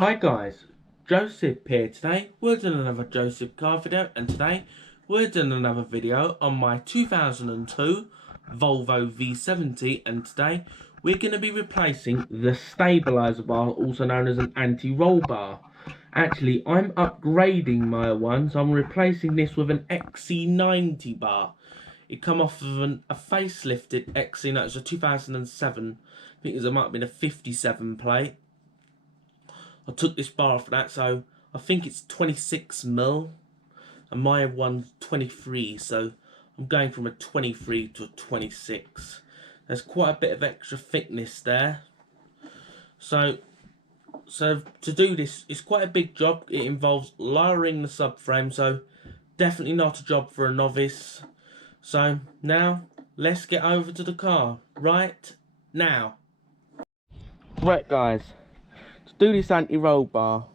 Hi guys, Joseph here today. We're doing another Joseph car video, and today we're doing another video on my 2002 Volvo V70, and today we're going to be replacing the stabilizer bar, also known as an anti-roll bar. Actually, I'm upgrading my one, so I'm replacing this with an XC90 bar. It come off of a facelifted XC90, it's a 2007, I think it might have been a 57 plate. I took this bar off that, so I think it's 26mm, and my one's 23, so I'm going from a 23 to a 26. There's quite a bit of extra thickness there. So to do this, it's quite a big job. It involves lowering the subframe, so definitely not a job for a novice. So now, let's get over to the car, right now. Right guys, to do this anti-roll bar,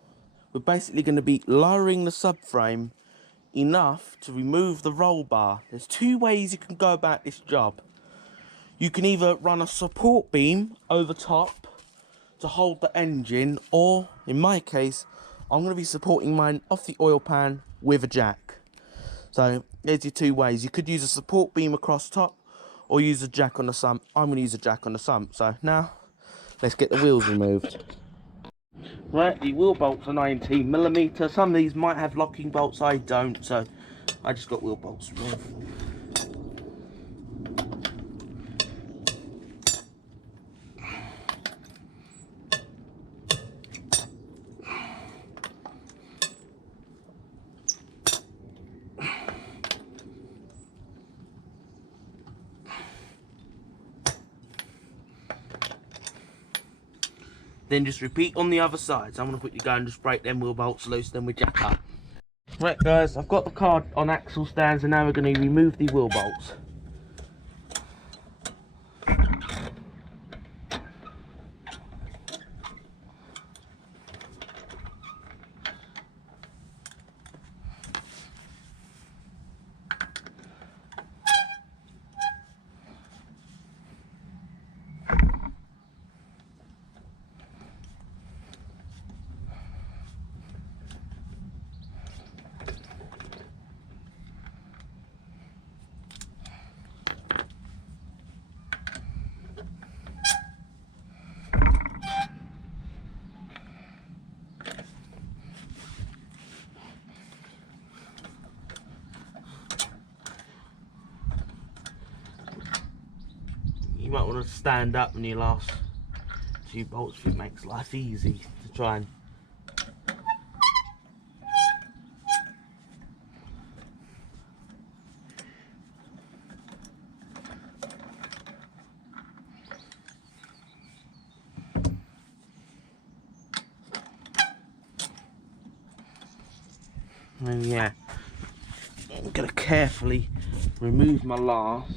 we're basically going to be lowering the subframe enough to remove the roll bar. There's two ways you can go about this job. You can either run a support beam over top to hold the engine, or in my case, I'm going to be supporting mine off the oil pan with a jack. So there's your two ways. You could use a support beam across top or use a jack on the sump. I'm going to use a jack on the sump. So now let's get the wheels removed. Right, the wheel bolts are 19mm. Some of these might have locking bolts, I don't, so I just got wheel bolts removed. Then just repeat on the other side. So I'm going to quickly go and just break them wheel bolts loose, then we jack up. Right guys, I've got the car on axle stands, and now we're going to remove the wheel bolts. You might want to stand up in your last few bolts if it makes life easy to try and... And yeah, I'm going to carefully remove my last.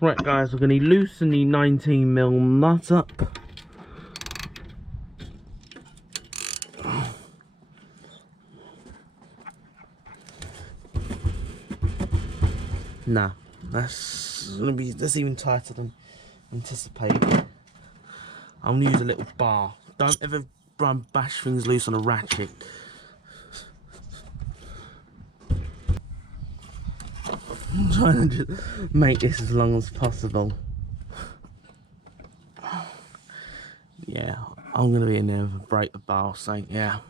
Right guys, we're going to loosen the 19mm nut up. Nah, that's even tighter than anticipated. I'm going to use a little bar. Don't ever try and bash things loose on a ratchet. I'm trying to just make this as long as possible. Yeah, I'm going to be in there and break the bar, so yeah.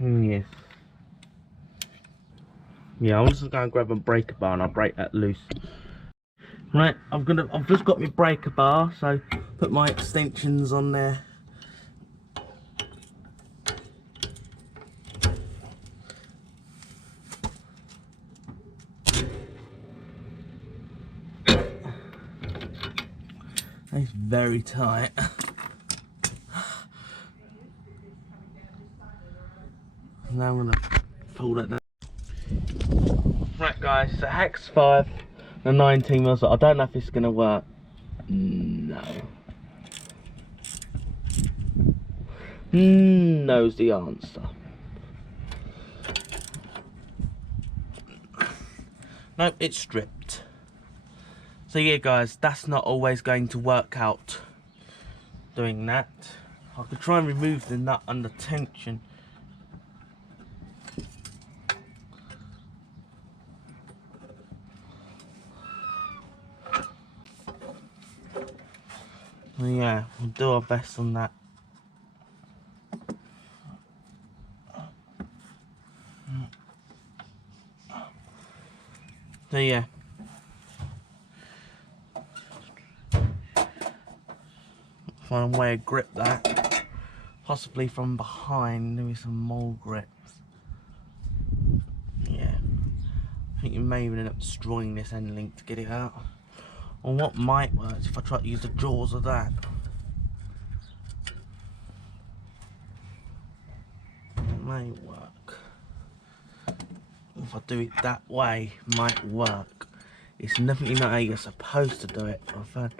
Yes. Yeah, I'm just gonna grab a breaker bar and I'll break that loose. Right, I've just got my breaker bar, so put my extensions on there. It's very tight. Now I'm gonna pull that down. Right guys, so Hex 5 and 19 mils. I don't know if it's gonna work. No. No's the answer. Nope, it's stripped. So yeah guys, that's not always going to work out doing that. I could try and remove the nut under tension. Yeah, we'll do our best on that. So yeah. Find a way to grip that. Possibly from behind, maybe some mole grips. Yeah. I think you may even end up destroying this end link to get it out. Or what might work if I try to use the jaws of that. It may work. If I do it that way, it might work. It's definitely not how you're supposed to do it. I found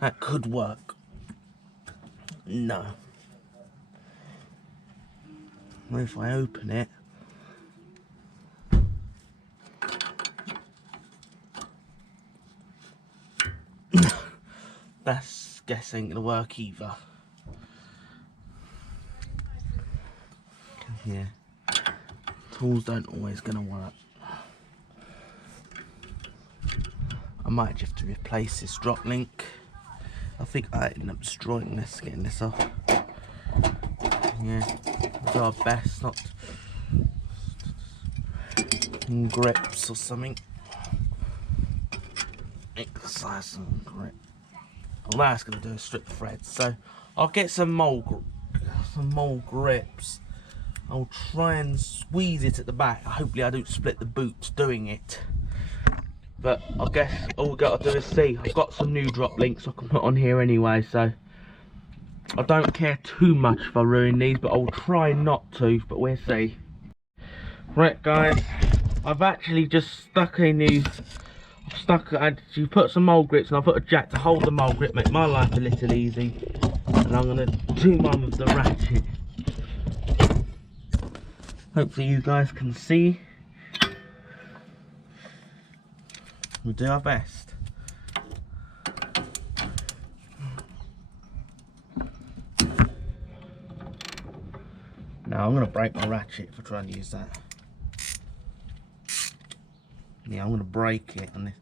that could work. No. Well, if I open it, that's guessing it'll work either. Yeah, tools don't always gonna work. I might have to replace this drop link. I think I ended up destroying this, getting this off. Yeah, we'll do our best not grips or something. Exercise some grip. All that's gonna do is strip threads. So I'll get some mole grips. I'll try and squeeze it at the back. Hopefully I don't split the boot doing it. But I guess all we gotta do is see. I've got some new drop links I can put on here anyway, so I don't care too much if I ruin these, but I'll try not to, but we'll see. Right guys, I've actually just stuck a new, you put some mole grips and I put a jack to hold the mole grip, make my life a little easy. And I'm gonna do mine with the ratchet. Hopefully you guys can see. We'll do our best. Now I'm going to break my ratchet if I try and use that. Yeah, I'm going to break it on this.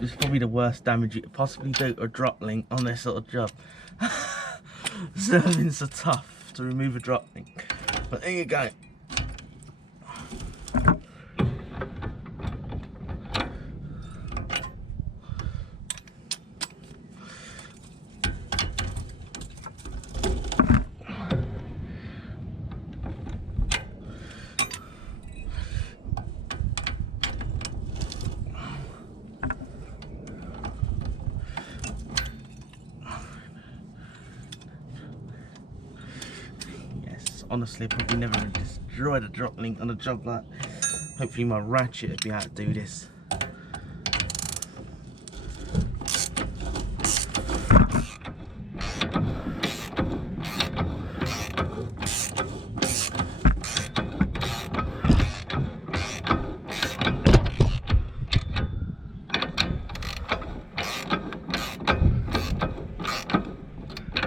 It's probably the worst damage you could possibly do to a drop link on this sort of job. Serving's so tough to remove a drop link. But there you go. Honestly, probably never destroyed a drop link on a job like that. Hopefully my ratchet will be able to do this.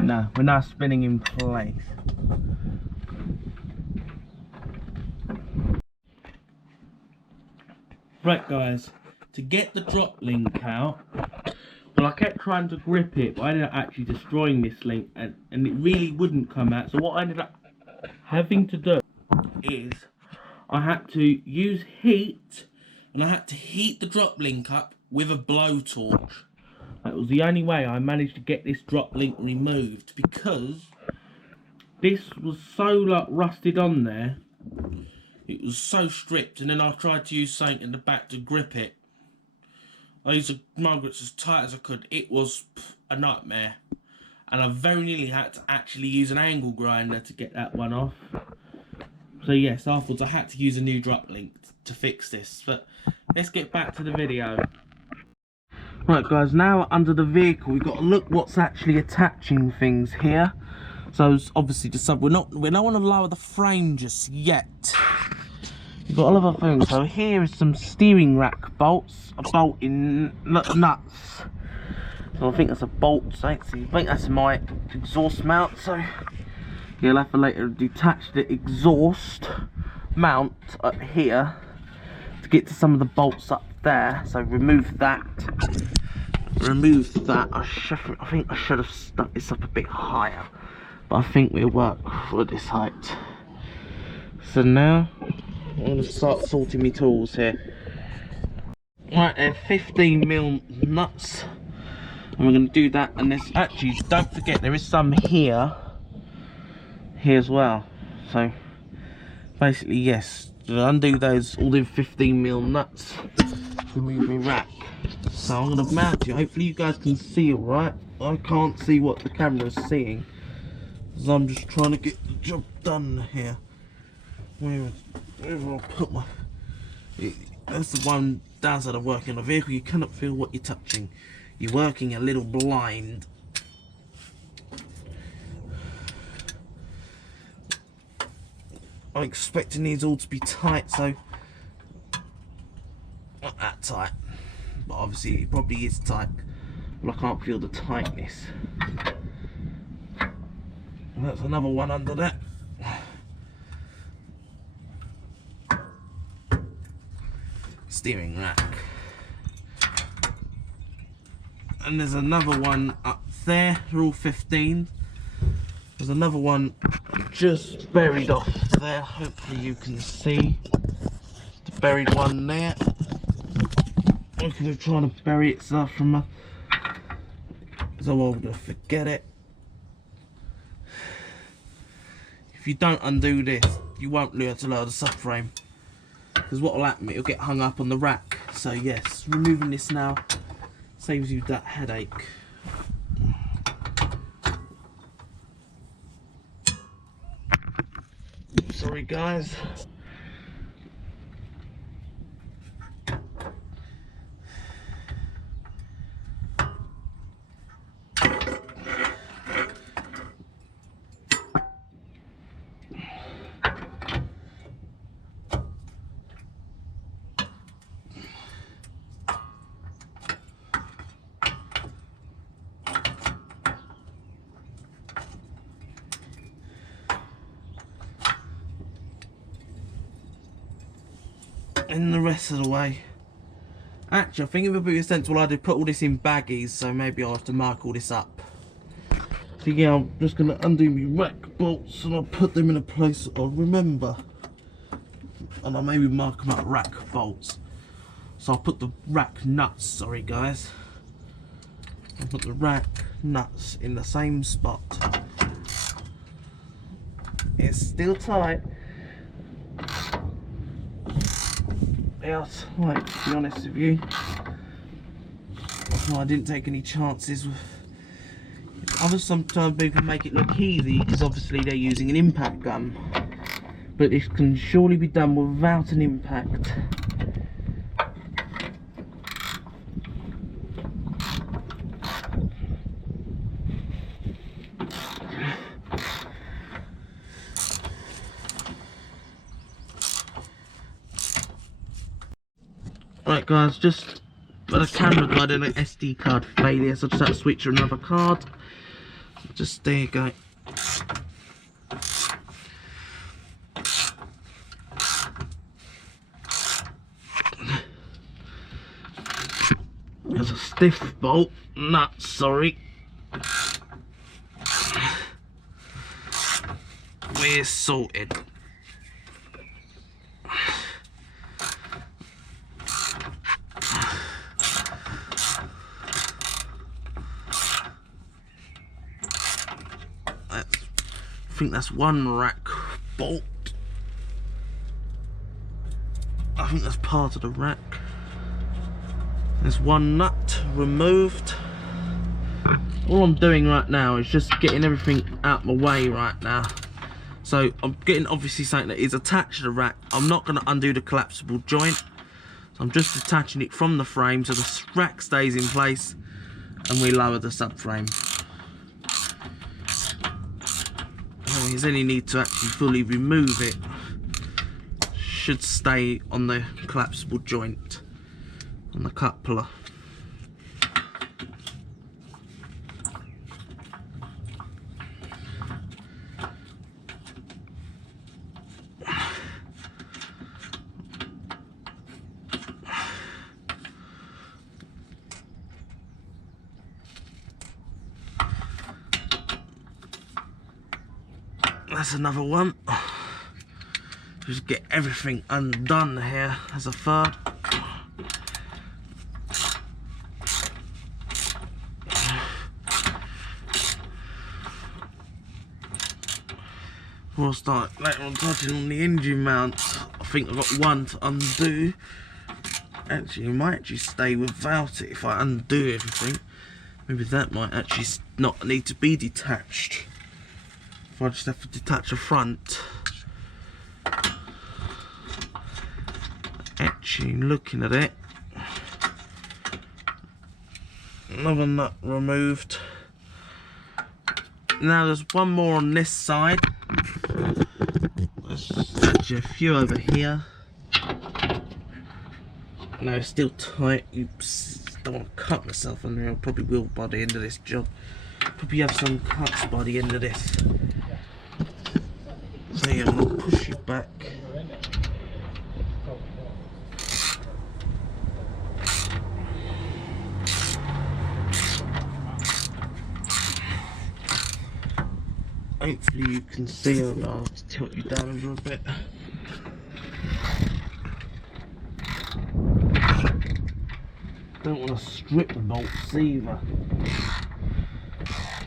No, we're now spinning in place. Right guys, to get the drop link out, well I kept trying to grip it, but I ended up actually destroying this link and it really wouldn't come out. So what I ended up having to do is I had to use heat, and I had to heat the drop link up with a blowtorch. That was the only way I managed to get this drop link removed, because this was so like rusted on there. It was so stripped, and then I tried to use something in the back to grip it. I used the Margaret's as tight as I could. It was a nightmare, and I very nearly had to actually use an angle grinder to get that one off. So yes, afterwards I had to use a new drop link to fix this. But let's get back to the video. Right guys, now under the vehicle we've got to look what's actually attaching things here. So obviously the we don't want to lower the frame just yet. We've got all of our things. So here is some steering rack bolts, a bolt in nuts. So I think that's a bolt. So I think that's my exhaust mount. So you'll have to later detach the exhaust mount up here to get to some of the bolts up there. So remove that. I think I should have stuck this up a bit higher, but I think we'll work for this height. So now I'm going to start sorting my tools here. Right, they're 15mm nuts, and we're going to do that. And there's actually, don't forget, there is some here as well. So basically, yes, undo those all the 15mm nuts, remove my rack. So I'm going to mount you. Hopefully you guys can see all right. I can't see what the camera's seeing, because I'm just trying to get the job done here. Where I'll put my... That's the one downside of working on a vehicle. You cannot feel what you're touching. You're working a little blind. I'm expecting these all to be tight, so not that tight, but obviously it probably is tight, but I can't feel the tightness. And that's another one under that. Steering rack. And there's another one up there. They're all 15. There's another one just buried off there. Hopefully you can see the buried one there. I could have tried to bury itself from a... so I would have forget it. If you don't undo this, you won't learn to lower the subframe, because what will happen, it'll get hung up on the rack. So yes, removing this now saves you that headache. Sorry guys. And the rest of the way. Actually, I think it would be sensible I did put all this in baggies, so maybe I'll have to mark all this up. So yeah, I'm just going to undo my rack bolts and I'll put them in a place I'll remember. And I'll maybe mark them up rack bolts. So I'll put the rack nuts, sorry guys. I'll put the rack nuts in the same spot. It's still tight. Like, to be honest with you, well, I didn't take any chances with others. Sometimes people make it look easy because obviously they're using an impact gun, but this can surely be done without an impact. Right guys, just for the camera died in an SD card failure, so I just had to switch to another card. Just there you go. stiff bolt nut, sorry. We're sorted. I think that's one rack bolt. I think that's part of the rack. There's one nut removed. All I'm doing right now is just getting everything out my way right now. So I'm getting obviously something that is attached to the rack. I'm not going to undo the collapsible joint. So I'm just detaching it from the frame so the rack stays in place and we lower the subframe. If there's any need to actually fully remove it, should stay on the collapsible joint on the coupler. That's another one. Just get everything undone here as a third. Before I start later on touching on the engine mounts, I think I've got one to undo. Actually, I might actually stay without it if I undo everything. Maybe that might actually not need to be detached. If I just have to detach the front. Actually, looking at it, another nut removed. Now there's one more on this side. There's actually a few over here. No, it's still tight. Oops, don't want to cut myself on there. I probably will by the end of this job. Probably have some cuts by the end of this. So yeah, I'm going to push it back. Hopefully you can see it. I'll have to tilt you down a little bit. Don't want to strip the bolts either.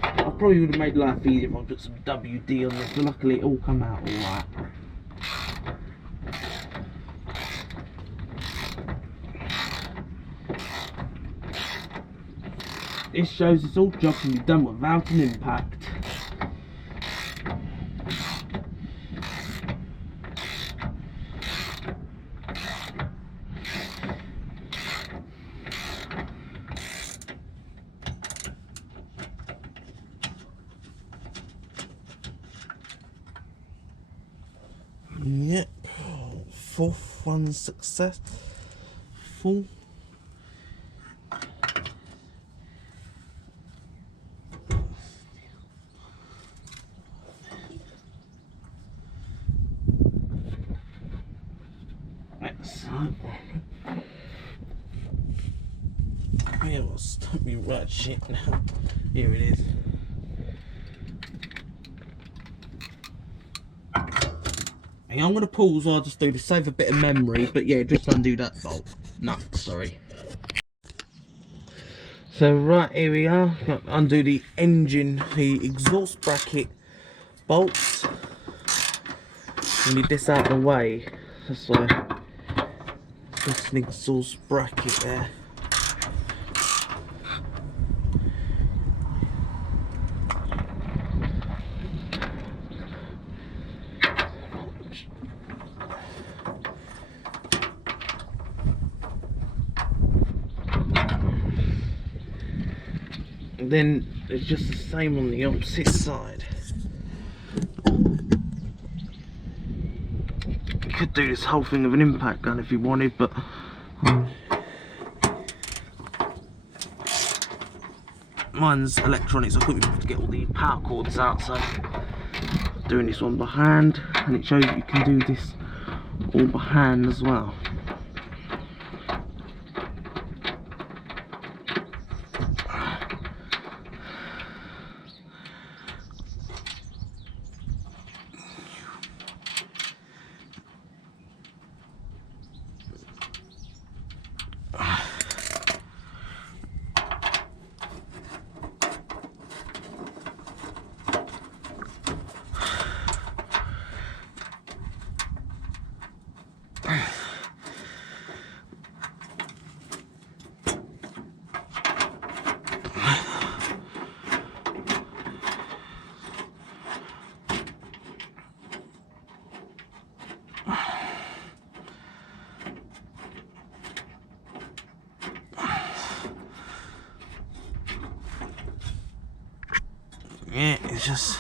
I probably would have made life easier if I put some WD on this, but luckily it all come out alright. This shows this all job can be done without an impact. Yep, fourth one successful. Excellent. Yeah, well, stop me right shit now. Here it is. I'm going to pause while I just do to save a bit of memory, but yeah, just undo that bolt. No, sorry. So right, here we are. Got to undo the engine, the exhaust bracket bolts. We need this out of the way. That's why just an exhaust bracket there. Then it's just the same on the opposite side. You could do this whole thing with an impact gun if you wanted, but mine's electronics. I couldn't be able to get all the power cords out, so I'm doing this one by hand, and it shows you can do this all by hand as well. Yeah, it's just...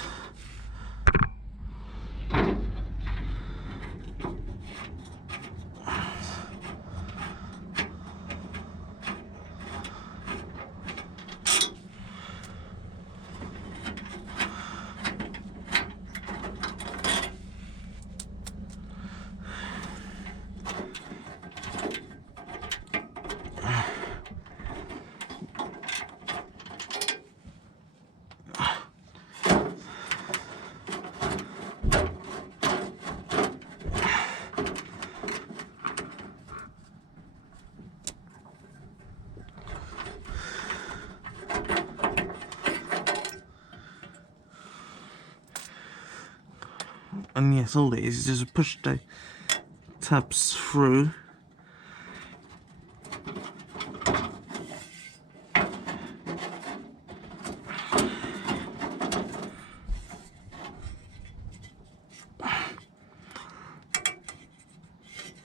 And yes, all it is just push the tabs through.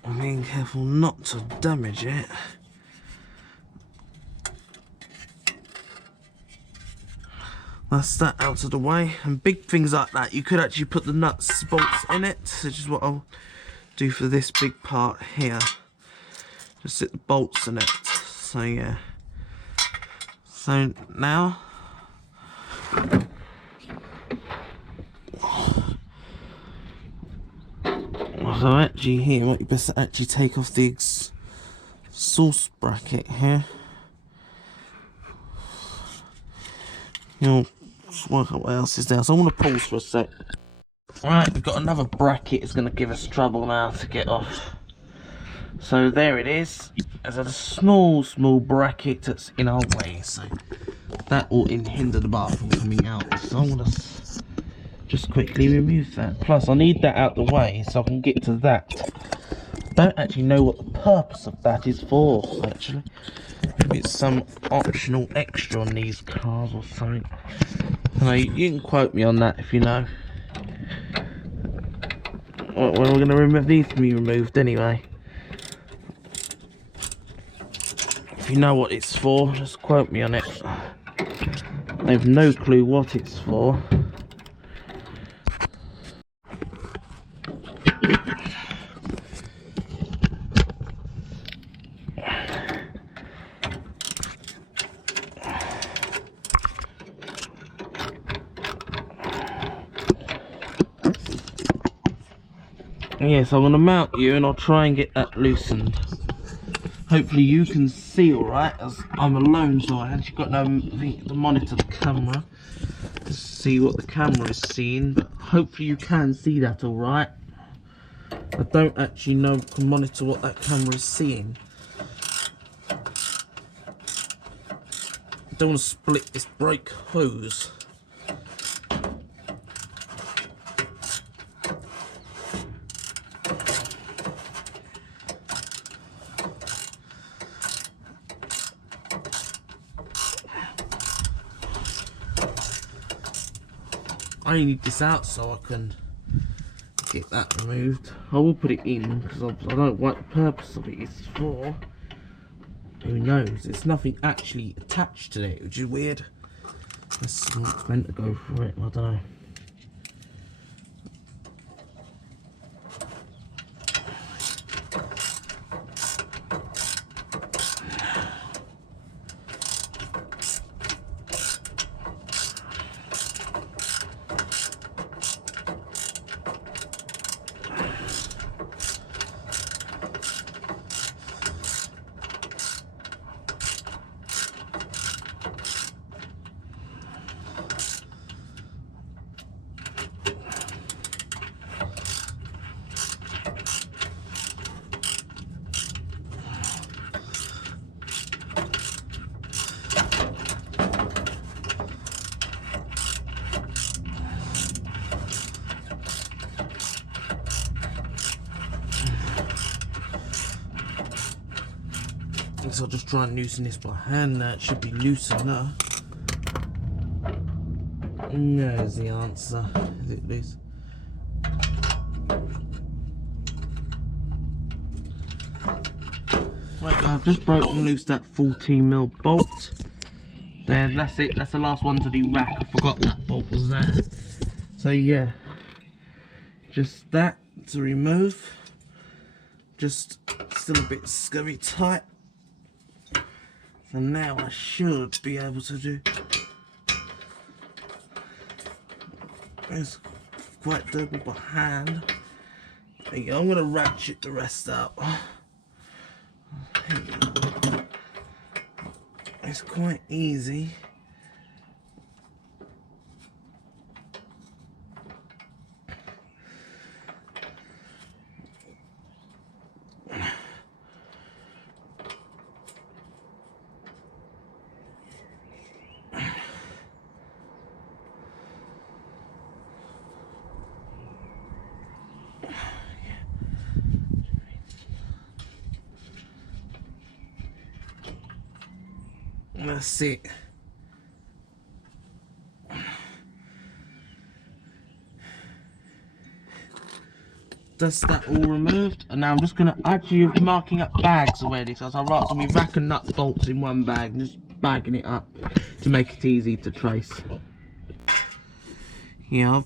I'm being careful not to damage it. That's that out of the way. And big things like that, you could actually put the nuts, bolts in it, which is what I'll do for this big part here. Just sit the bolts in it. So yeah. So now, so actually here, what you best actually take off the exhaust bracket here. You'll work out what else is there. So I'm going to pause for a sec. Right, we've got another bracket. It's going to give us trouble now to get off. So there it is. There's a small bracket that's in our way. So that will hinder the bar from coming out. So I'm going to just quickly remove that. Plus I need that out the way so I can get to that. I don't actually know what the purpose of that is for, actually. Maybe it's some optional extra on these cars or something. I know, you can quote me on that if you know. Well, we're going to remove these to be removed anyway. If you know what it's for, just quote me on it. I have no clue what it's for. Yes, I'm going to mount you and I'll try and get that loosened. Hopefully you can see alright, as I'm alone, so I actually got no to monitor the camera to see what the camera is seeing, but hopefully you can see that alright. I don't actually know to monitor what that camera is seeing. I don't want to split this brake hose. I need this out so I can get that removed. I will put it in because I don't know what the purpose of it is for. Who knows? It's nothing actually attached to it, which is weird. It's meant to go for it, I don't know. So I'll just try and loosen this by hand. Now it should be loosened now. There's the answer. Is it loose? Right, I've just broken loose that 14mm bolt. There, that's it. That's the last one to the rack. I forgot that bolt was there. So yeah, just that to remove. Just still a bit scurry tight. So now I should be able to do. It's quite doable by hand. There you go. I'm gonna ratchet the rest out. It's quite easy. That's it. That's that all removed, and now I'm just gonna actually marking up bags already. So I'll write some rack and nut bolts in one bag, and just bagging it up to make it easy to trace. Yeah,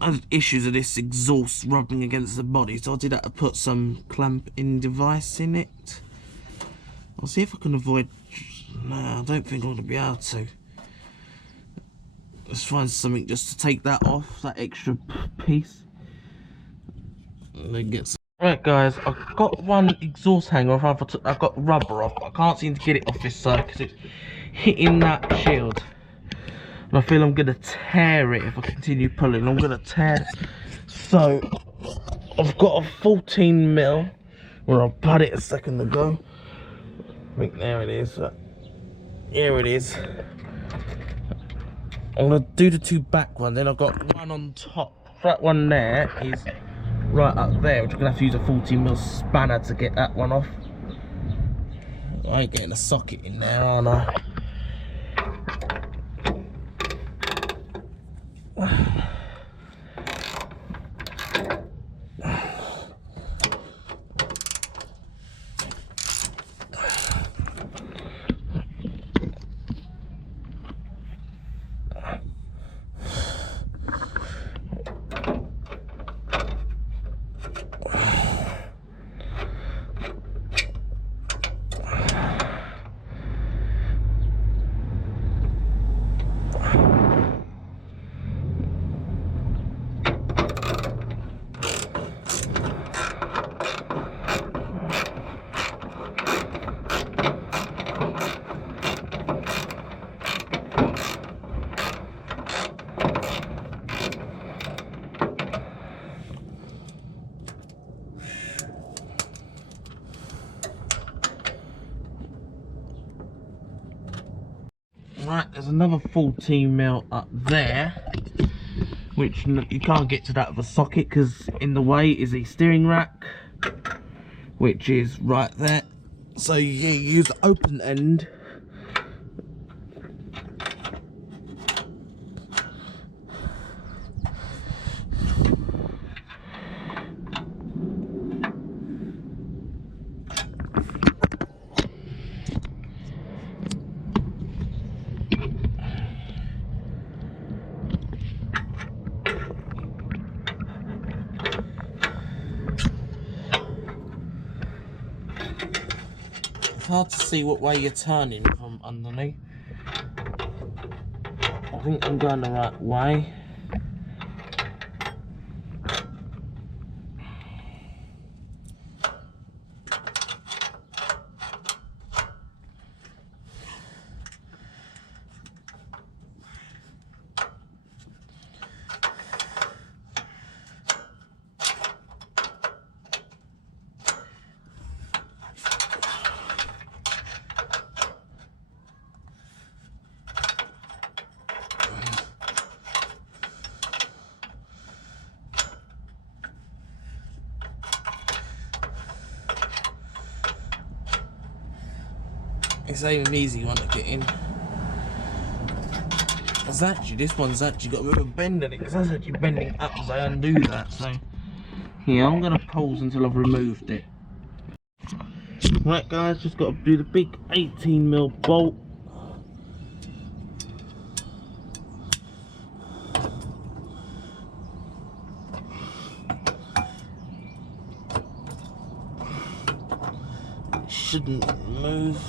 I've had issues with this exhaust rubbing against the body, so I did have to put some clamping device in it. I'll see if I can avoid. No, I don't think I'm going to be able to. Let's find something just to take that off, that extra piece. And then get some. Right guys, I've got one exhaust hanger off. I've got rubber off, but I can't seem to get it off this side because it's hitting that shield. And I feel I'm going to tear it if I continue pulling. I'm going to tear it. So, I've got a 14mm where I put it a second ago. I think there it is. Here it is. I'm going to do the two back ones, then I've got one on top. That one there is right up there, which I'm going to have to use a 14mm spanner to get that one off. I ain't getting a socket in there, aren't I? Right, there's another 14mm up there, which you can't get to that with a socket because in the way is a steering rack, which is right there. So you use the open end. It's hard to see what way you're turning from underneath. I think I'm going the right way. It's ain't an easy one to get in. It's actually, this one's actually got a bit of a bend in it, because that's actually bending up as I undo that. So, yeah, I'm going to pause until I've removed it. Right guys, just got to do the big 18mm bolt. It shouldn't move.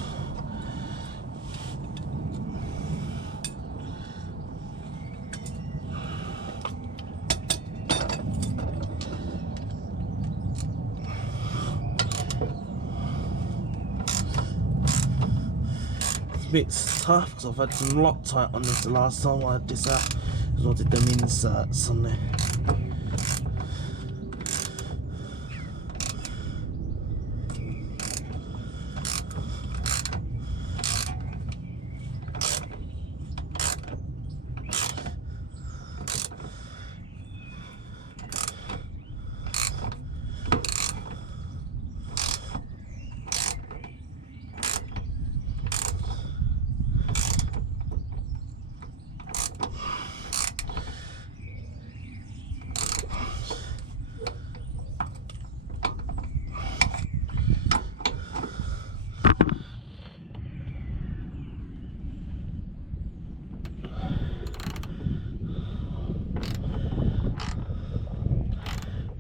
A bit tough because I've had some Loctite on this the last time I had this out because I did them inserts on there.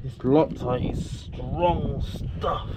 This Loctite is strong stuff.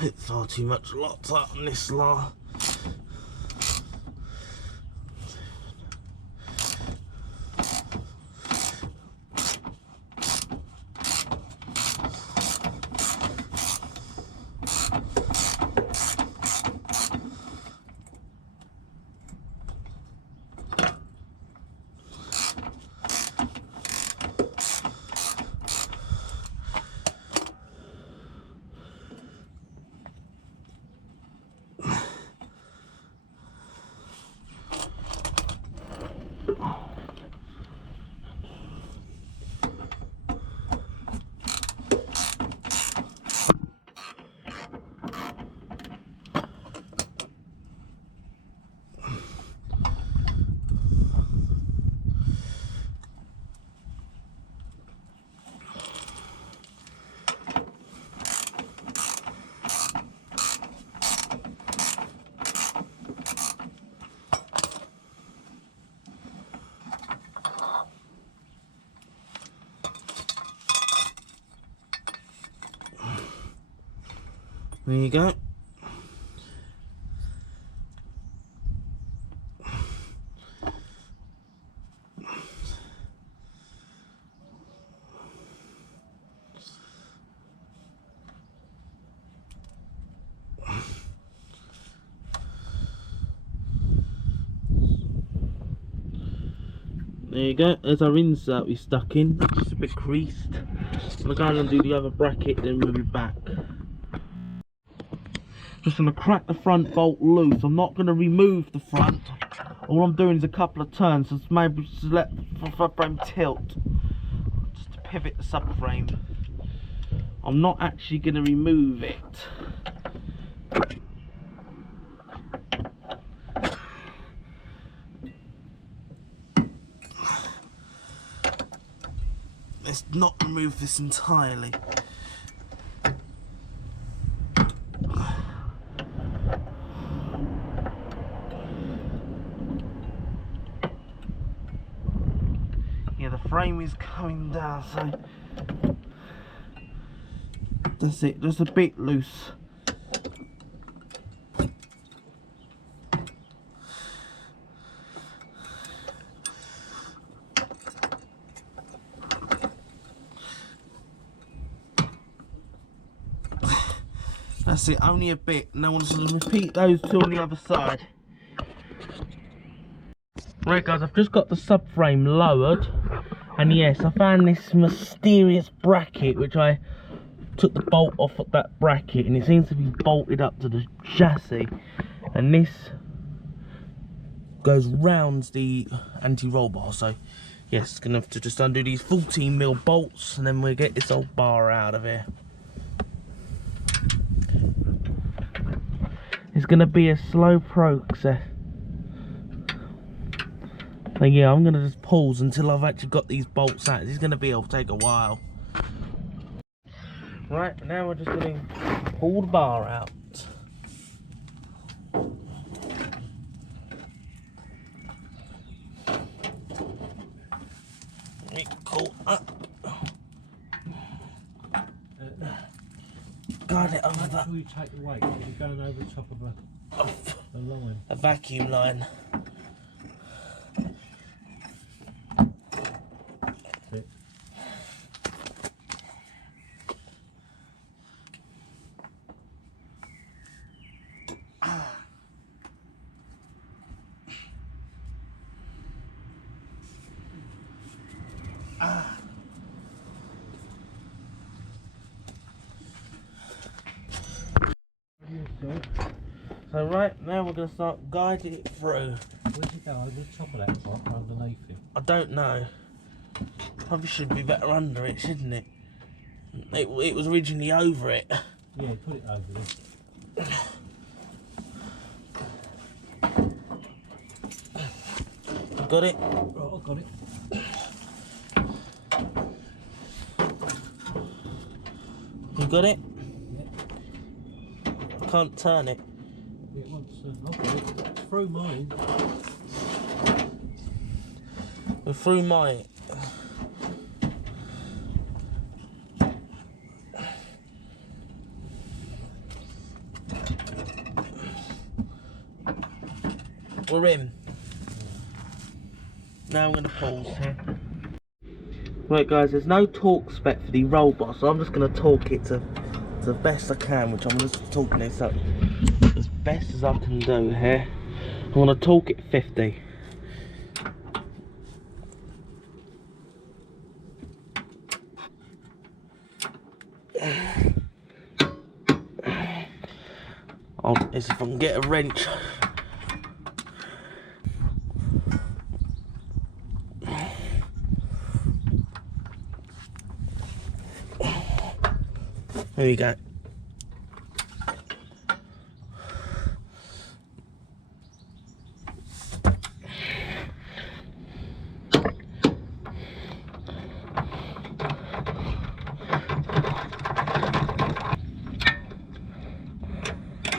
It's far too much Loctite on this lar. There you go. There you go, there's our insert we stuck in, just a bit creased. I'm going to do the other bracket, then we'll be back. Just going to crack the front bolt loose. I'm not going to remove the front. All I'm doing is a couple of turns, just maybe just let the subframe tilt, just to pivot the subframe. I'm not actually going to remove it. Let's not remove this entirely. Yeah, the frame is coming down, so that's it, just a bit loose. That's it, only a bit. Now I want to repeat those two on the other side. Right guys, I've just got the subframe lowered, and yes, I found this mysterious bracket which I took the bolt off of that bracket and it seems to be bolted up to the chassis, and this goes round the anti-roll bar. So yes, gonna have to just undo these 14mm bolts and then we'll get this old bar out of here. It's gonna be a slow process. So yeah, I'm gonna just pause until I've actually got these bolts out. It's gonna take a while. Right, now we're just gonna pull the bar out. We pull up. Got it over that. You take the weight, you're going over the top of a line. A vacuum line. So right now we're going to start guiding it through. Where's it go? Over the top of that top, underneath it? I don't know. Probably should be better under it, shouldn't it? It was originally over it. Yeah, put it over there. Got it? Right, I got it. You got it? Yeah. Can't turn it. Yeah, once I've got it. Through mine. We're through mine. We're in. Now I'm going to pause here. Right guys, there's no torque spec for the roll bar, so I'm just going to torque it to the best I can, which I'm just torquing this up as best as I can do here. I'm going to torque it 50. If I can get a wrench. There you go.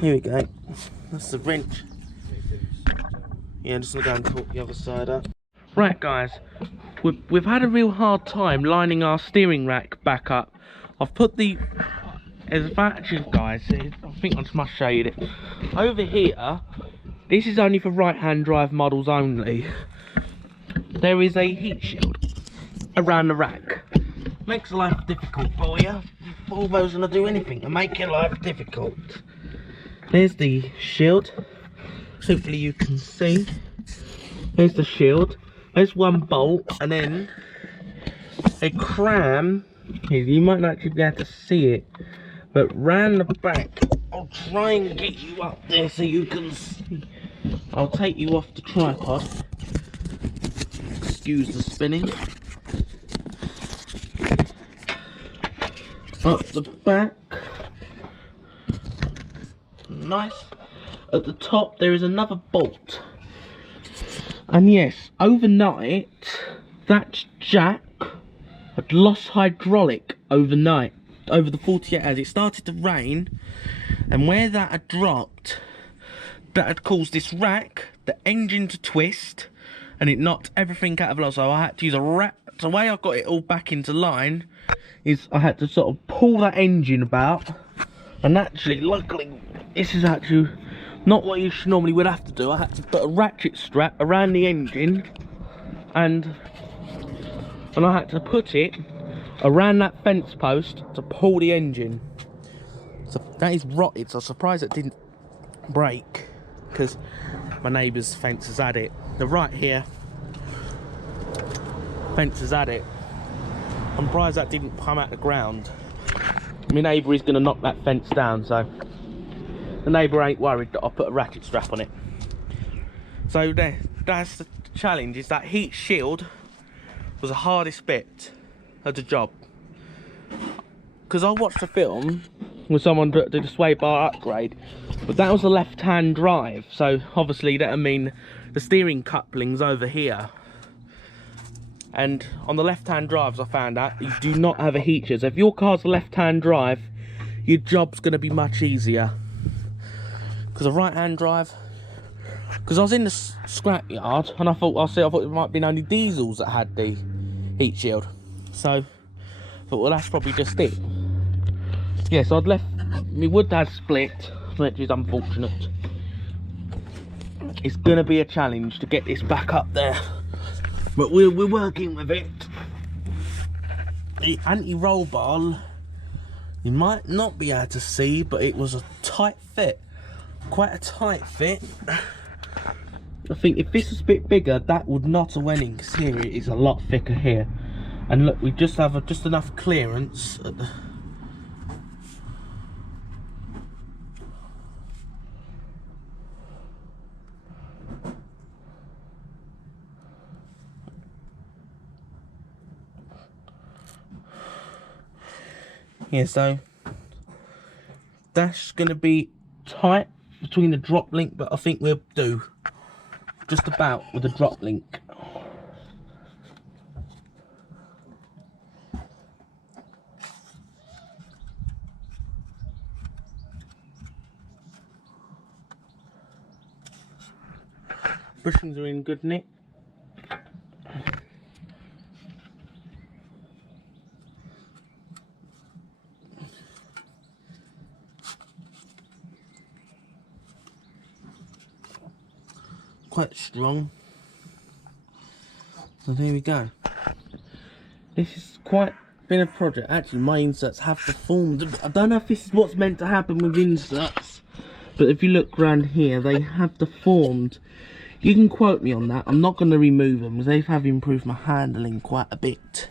Here we go. That's the wrench. Yeah, I'm just gonna go and torque the other side up. Right guys, we've had a real hard time lining our steering rack back up. I've put the, as actually guys, I think I just must show you it. Over here, this is only for right hand drive models only. There is a heat shield around the rack. Makes life difficult for you. Volvo's gonna do anything to make your life difficult. There's the shield. Hopefully you can see. There's the shield. There's one bolt and then a cram. You might not actually be able to see it, but round the back, I'll try and get you up there so you can see. I'll take you off the tripod. Excuse the spinning. Up the back. Nice. At the top there is another bolt. And yes, overnight, that jack had lost hydraulic overnight, over the 48 hours. It started to rain, and where that had dropped, that had caused this rack, the engine to twist, and it knocked everything out of line. So I had to use a rat. The way I got it all back into line is I had to sort of pull that engine about, and actually, luckily, this is actually not what you normally would have to do. I had to put a ratchet strap around the engine, and I had to put it around that fence post to pull the engine. So that is rotted, so I'm surprised it didn't break, because my neighbour's fence has had it. They're right here. Fence has had it. I'm surprised that didn't come out the ground. My neighbour is going to knock that fence down, so the neighbour ain't worried that I put a ratchet strap on it. So that's the challenge, is that heat shield was the hardest bit of the job. Because I watched a film with someone that did a sway bar upgrade, but that was a left-hand drive, so obviously that'll mean the steering coupling's over here. And on the left-hand drives, I found out you do not have a heat shield. So if your car's a left-hand drive, your job's going to be much easier. Because a right-hand drive, because I was in the scrapyard and I thought it might have been only diesels that had the heat shield. So I thought, well, that's probably just it. Yeah, so I'd left my wood had split, which is unfortunate. It's going to be a challenge to get this back up there. But we're working with it. The anti-roll bar, you might not be able to see, but it was a tight fit. Quite a tight fit. I think if this was a bit bigger, that would not have went in, because here it is a lot thicker here. And look, we just have just enough clearance at the... Yeah, so that's going to be tight between the drop link, but I think we'll do just about with the drop link. Bushings are in good nick. Quite strong. So there we go. This is quite been a project. Actually, my inserts have deformed. I don't know if this is what's meant to happen with inserts, but if you look around here, they have deformed. You can quote me on that. I'm not going to remove them, because they have improved my handling quite a bit.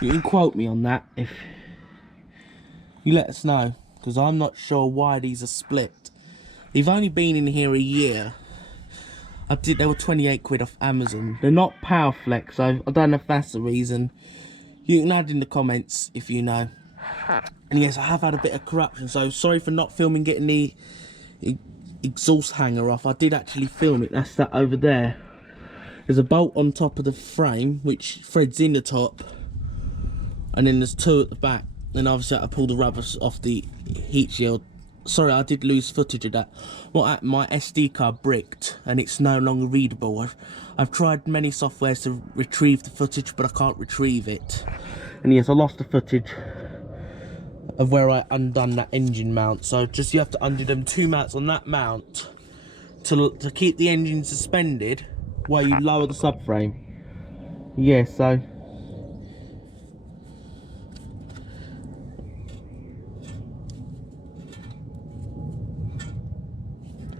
You can quote me on that if you let us know, because I'm not sure why these are split. They've only been in here a year. They were 28 quid off Amazon. They're not Powerflex, so I don't know if that's the reason. You can add in the comments if you know. And yes, I have had a bit of corruption, so sorry for not filming getting the exhaust hanger off. I did actually film it. That's that over there. There's a bolt on top of the frame which threads in the top, and then there's two at the back. Then obviously I had to pull the rubber off the heat shield. Sorry, I did lose footage of that. My SD card bricked and it's no longer readable. I've tried many softwares to retrieve the footage, but I can't retrieve it. And yes, I lost the footage of where I undone that engine mount. So just you have to undo them two mounts on that mount to keep the engine suspended while you lower the subframe. Yeah, so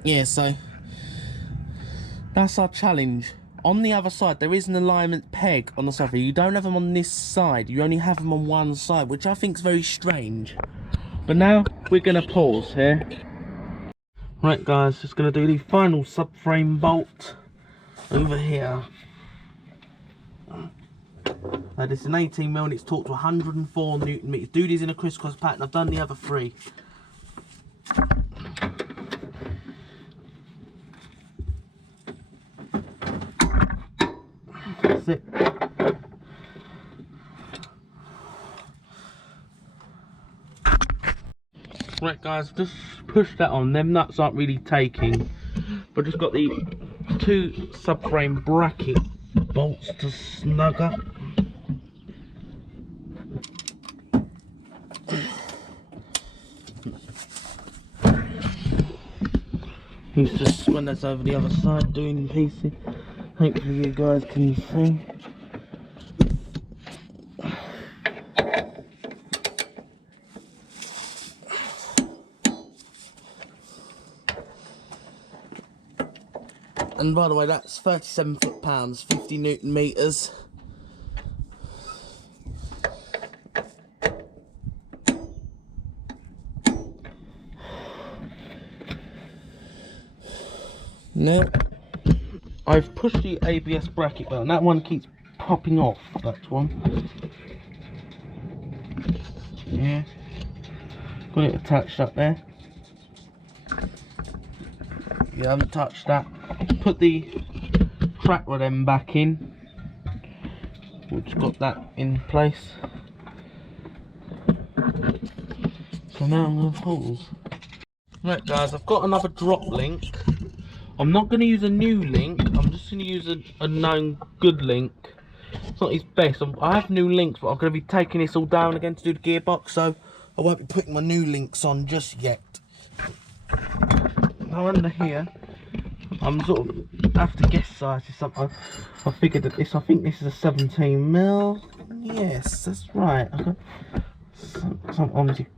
yeah, so that's our challenge. On the other side, there is an alignment peg on the subframe. You don't have them on this side. You only have them on one side, which I think is very strange. But now we're going to pause here. Right, guys, just going to do the final subframe bolt over here. This is an 18mm and it's torqued to 104 Newton meters. Do these in a crisscross pattern. I've done the other three. That's it. Right, guys, just push that on. Them nuts aren't really taking, but just got the two subframe bracket bolts to snug up. He's just when that's over the other side doing the piecing. Hopefully you guys can see. And by the way, that's 37 foot-pounds, 50 Newton meters. Now, I've pushed the ABS bracket button. That one keeps popping off, that one. Yeah. Got it attached up there. You haven't touched that. Put the track rod end back in, which got that in place. So now I'm going to pause. Right guys, I've got another drop link. I'm not going to use a new link, I'm just going to use a known good link. It's not his best. I have new links, but I'm going to be taking this all down again to do the gearbox, so I won't be putting my new links on just yet. Now under here, I'm sort of have to guess size is something. I figured that this, I think this is a 17mm. Yes, that's right. Sometimes it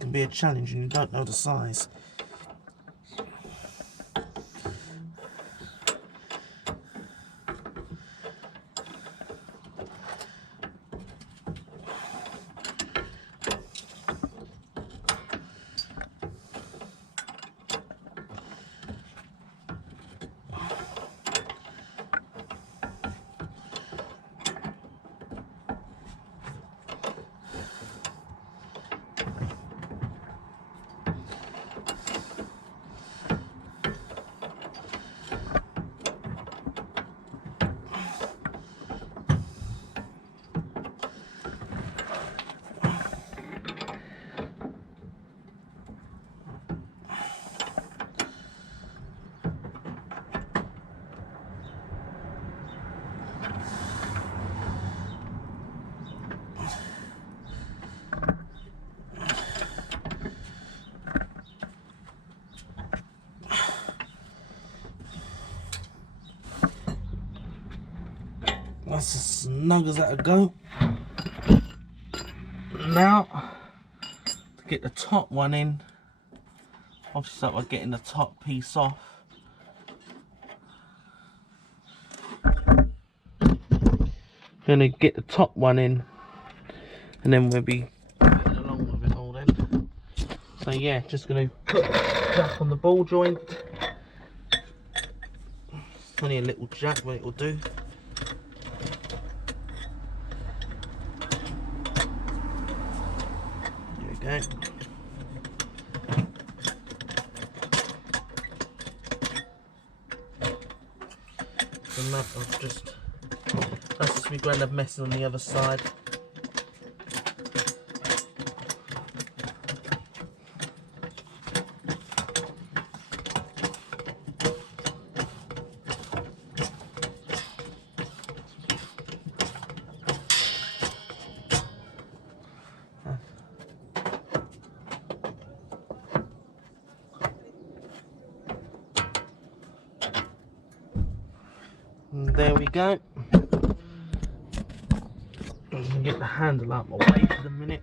can be a challenge and you don't know the size. That's as snug as that'll go. Now, to get the top one in, obviously start by getting the top piece off. Gonna get the top one in, and then we'll be getting along with it all then. So yeah, just gonna put jack on the ball joint. It's only a little jack, but it will do. Okay. And that I've just, that's just me going up messing on the other side. And there we go. I'm gonna get the handle out my way for the minute.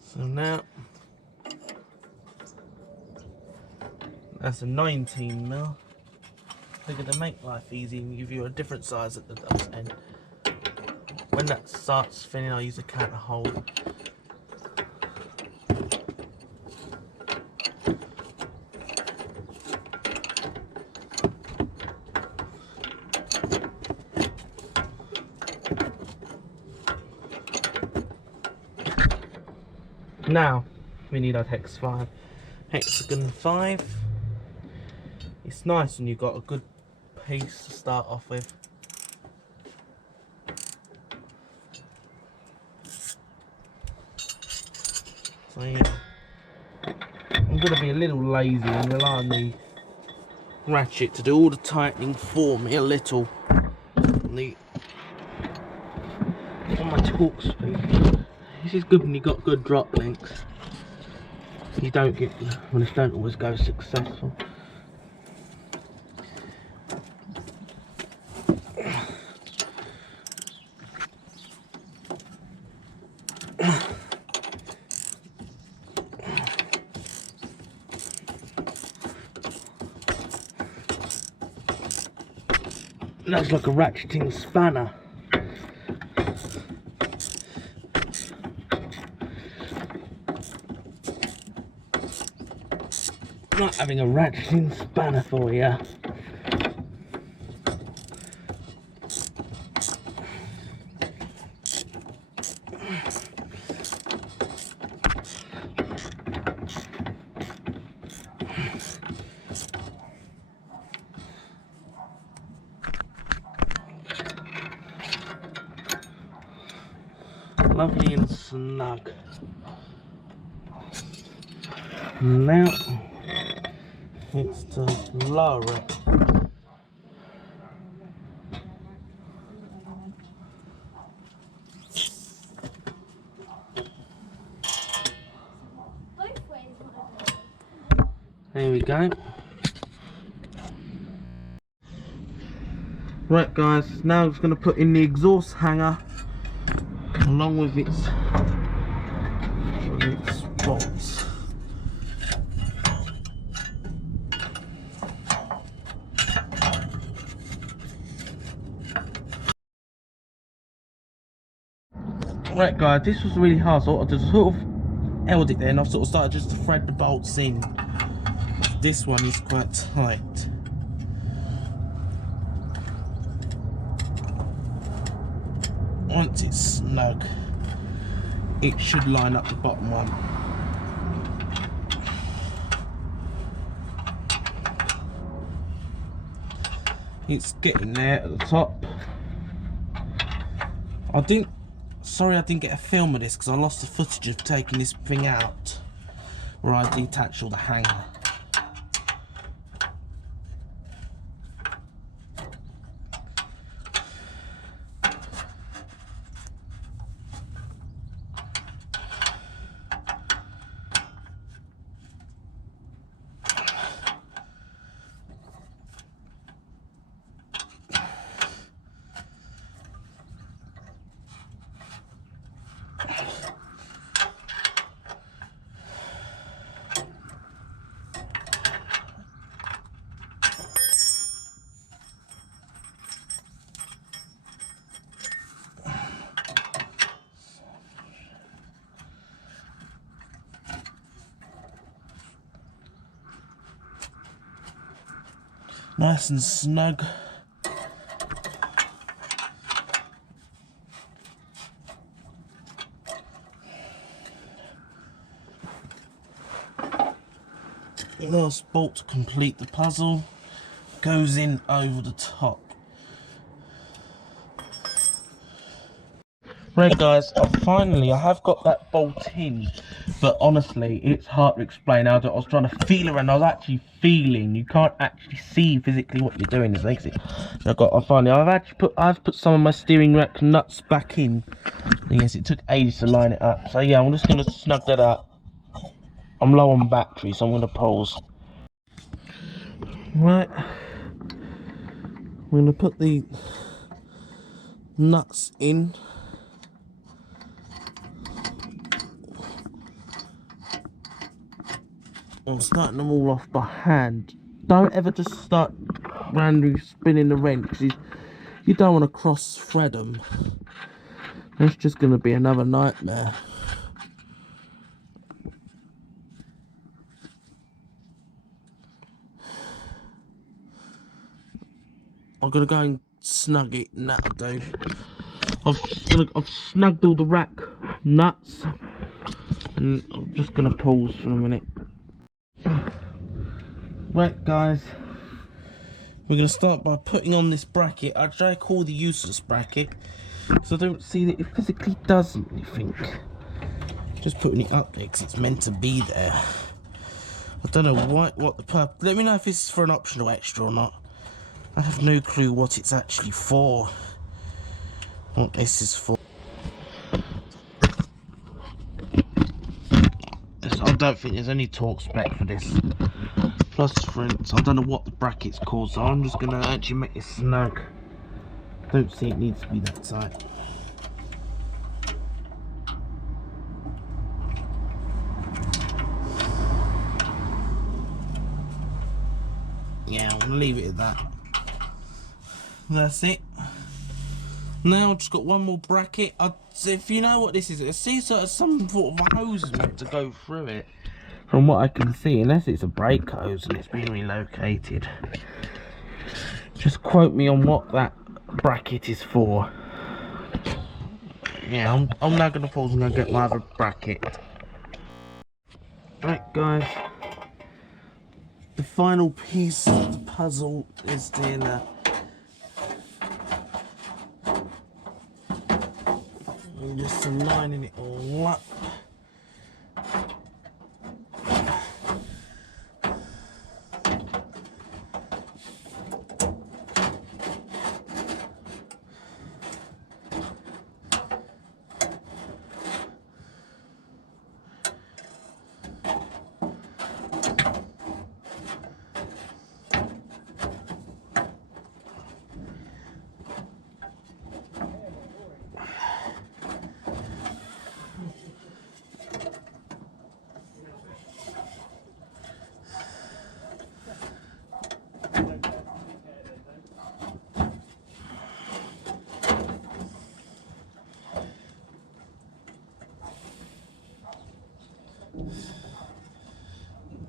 So now that's a 19mm. Figure to make life easy and give you a different size at the end. When that starts spinning, I use a counter hold. Now we need our hex 5. Hexagon 5. It's nice when you've got a good piece to start off with. So yeah, I'm going to be a little lazy and rely on the ratchet to do all the tightening for me a little on my torque speed. This is good when you've got good drop links. You don't get, well, it don't always go successful. Looks like a ratcheting spanner. Not having a ratcheting spanner for you. Lovely and snug. Now it's to lower it. There we go. Right guys, now I'm just going to put in the exhaust hanger along with its bolts. Right guys, this was really hard, so I just sort of held it there and I've sort of started just to thread the bolts in. This one is quite tight. Once it's snug, it should line up the bottom one. It's getting there at the top. Sorry I didn't get a film of this because I lost the footage of taking this thing out where I detach all the hanger. Nice and snug. Last bolt to complete the puzzle goes in over the top. Right guys, I have got that bolt in, but honestly it's hard to explain how I was trying to feel around. I was actually feeling. You can't actually see physically what you're doing. It makes it. I've put some of my steering rack nuts back in. And yes, it took ages to line it up. So yeah, I'm just gonna snug that up. I'm low on battery, so I'm gonna pause. Right, I'm gonna put the nuts in. I'm starting them all off by hand. Don't ever just start randomly spinning the wrench because you don't want to cross thread them. That's just going to be another nightmare. I'm going to go and snug it and that'll do. I've snugged all the rack nuts and I'm just going to pause for a minute. Right guys, we're going to start by putting on this bracket. I try to call the useless bracket because I don't see that it physically does anything. Just putting it up there because it's meant to be there. I don't know what the purpose. Let me know if this is for an optional extra or not. I have no clue what it's actually for. What this is for. I don't think there's any torque spec for this. Plus, friends, I don't know what the bracket's called, so I'm just gonna actually make it snug. Don't see it needs to be that tight. Yeah, I'm gonna leave it at that. That's it. Now I've just got one more bracket. If you know what this is, it seems like some sort of hose is meant to go through it. From what I can see, unless it's a brake hose and it's been relocated. Just quote me on what that bracket is for. Yeah, I'm now going to pause and go get my other bracket. Right guys, the final piece of the puzzle is the I'm just aligning it all up.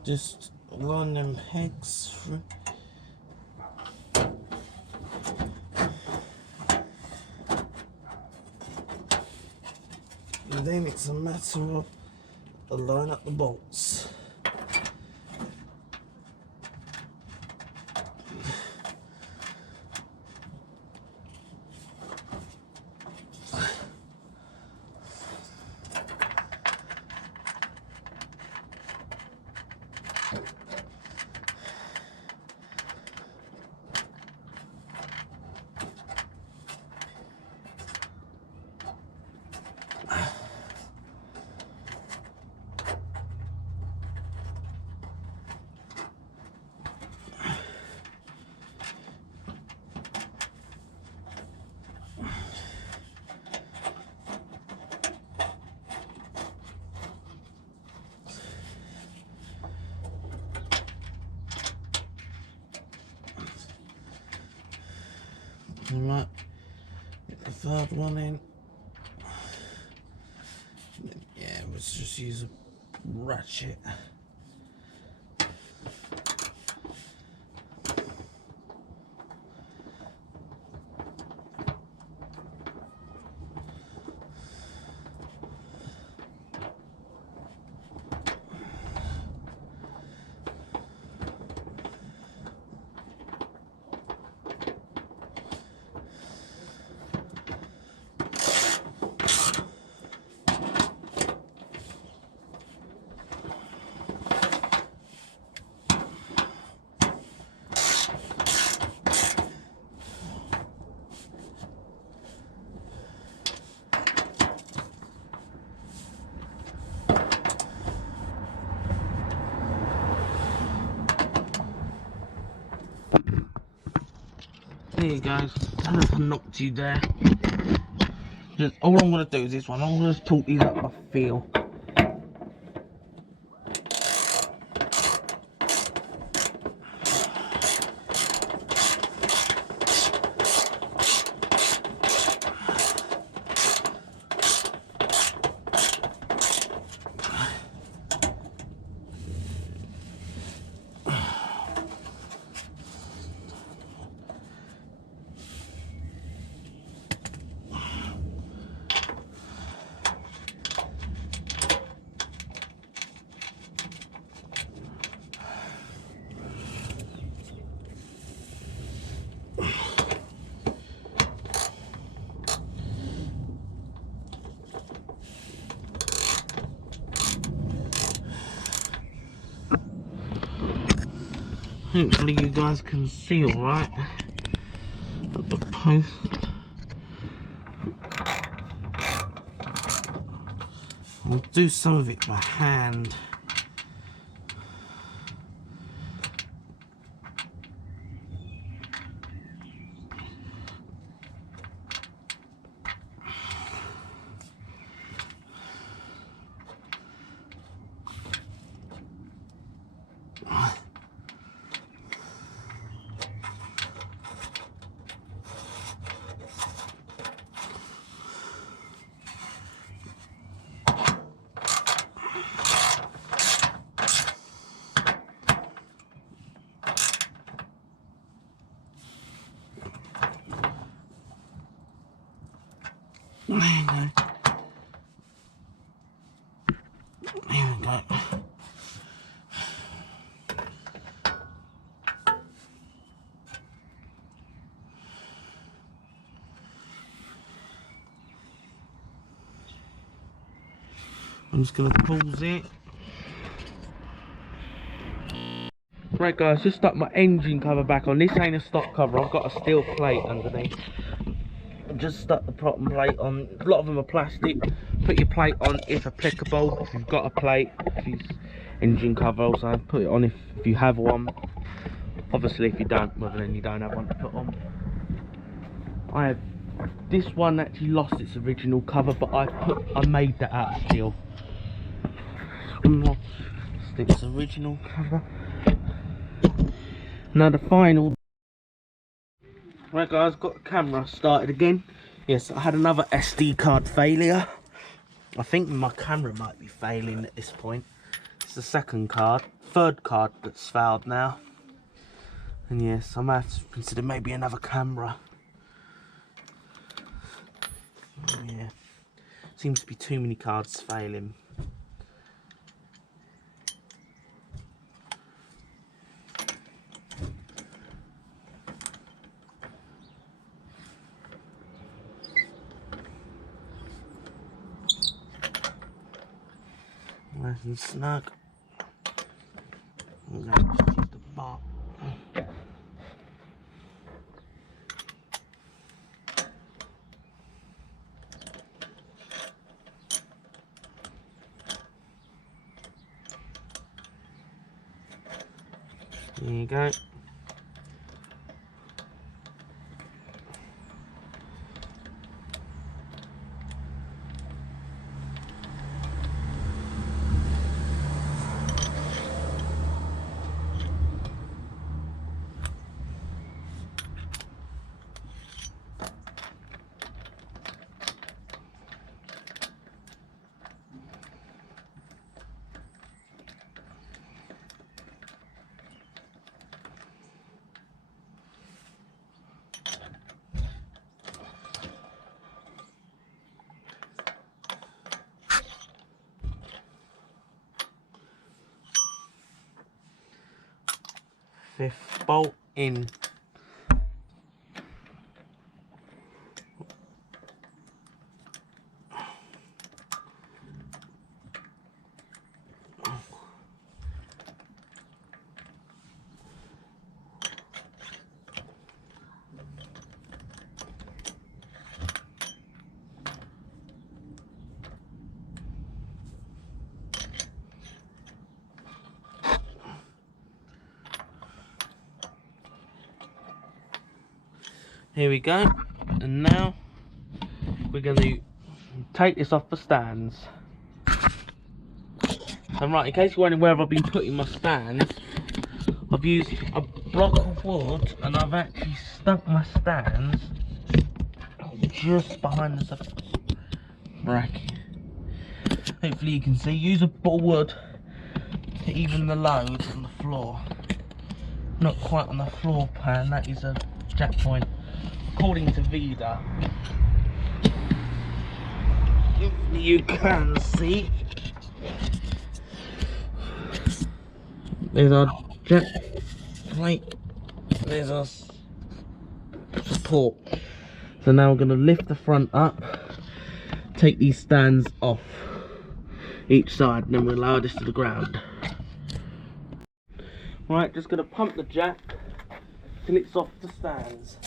Just line them pegs through. And then it's a matter of line up the bolts. Right, get the third one in. Yeah, let's just use a ratchet. There you go. I don't know if I knocked you there. Just, all I'm going to do is this one. I'm going to talk these up by feel. Hopefully you guys can see alright at the post. I'll do some of it by hand. There you go. There we go. I'm just going to pause it. Right guys, just stuck my engine cover back on. This ain't a stock cover, I've got a steel plate underneath. Just stuck the bottom plate on. A lot of them are plastic. Put your plate on if applicable, if you've got a plate. If it's engine cover also, put it on if you have one. Obviously if you don't, well then you don't have one to put on. This one actually lost its original cover, but I made that out of steel. Lost its original cover. Now the final. Right guys, got the camera started again. Yes, I had another SD card failure. I think my camera might be failing at this point. It's the third card that's failed now. And yes, I might have to consider maybe another camera. Yeah, seems to be too many cards failing. Nice and snug. I'm going to use the bar. There you go. Fifth bolt in. Here we go, and now we're going to take this off the stands. So right, in case you're wondering where I've been putting my stands, I've used a block of wood and I've actually stuck my stands just behind the bracket. Hopefully you can see. Use a bit of wood to even the load on the floor. Not quite on the floor pan, that is a jack point. According to Vida, you can see there's our jack plate, there's our support. So now we're going to lift the front up, take these stands off each side, and then we'll lower this to the ground. Right, just going to pump the jack till it's off the stands.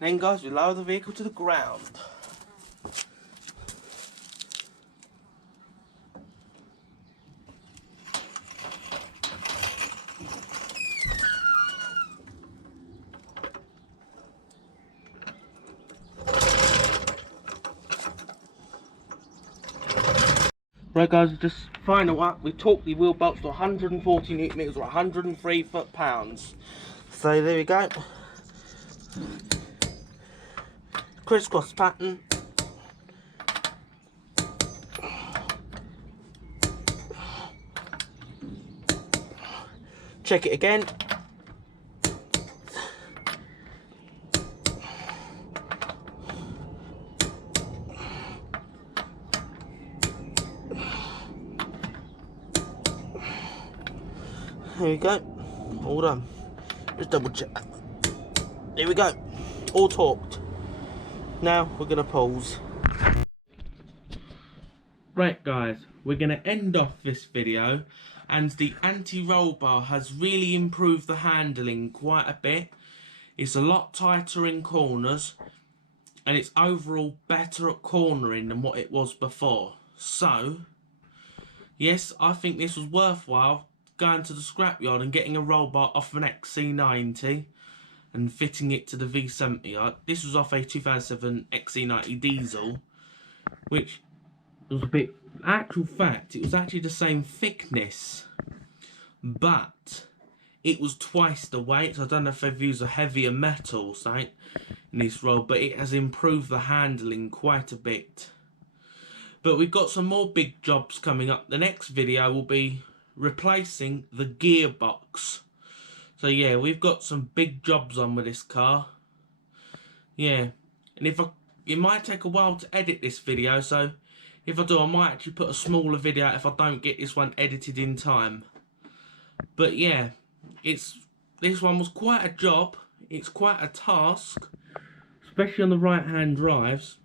Then guys, we lower the vehicle to the ground. Right guys, just final up, we torqued the wheel bolts to 140 newton meters or 103 foot-pounds. So there we go. Crisscross pattern. Check it again. There we go, all done. Just double check that. There we go, all torqued. Now we're gonna pause. Right guys, we're gonna end off this video, and the anti-roll bar has really improved the handling quite a bit. It's a lot tighter in corners, and it's overall better at cornering than what it was before. So, yes, I think this was worthwhile, going to the scrapyard and getting a roll bar off an XC90 and fitting it to the V70. This was off a 2007 XC90 diesel, which was a bit, actual fact, it was actually the same thickness, but it was twice the weight. So I don't know if they've used a heavier metal or something in this roll, but it has improved the handling quite a bit. But we've got some more big jobs coming up. The next video will be replacing the gearbox. So yeah, we've got some big jobs on with this car. Yeah, and it might take a while to edit this video, so if I do, I might actually put a smaller video out if I don't get this one edited in time. But yeah, this one was quite a job. It's quite a task, especially on the right hand drives.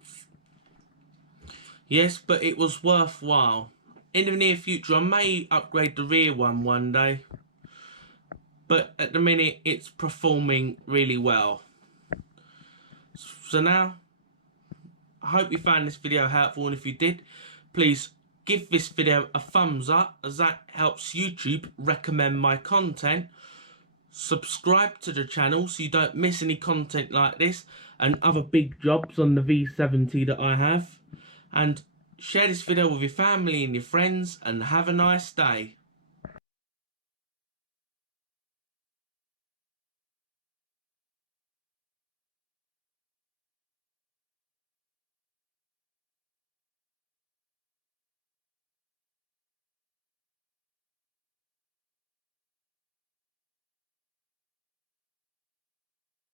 Yes, but it was worthwhile. In the near future, I may upgrade the rear one day, but at the minute it's performing really well. So now, I hope you found this video helpful, and if you did, please give this video a thumbs up, as that helps YouTube recommend my content. Subscribe to the channel so you don't miss any content like this and other big jobs on the V70 that I have. And share this video with your family and your friends, and have a nice day.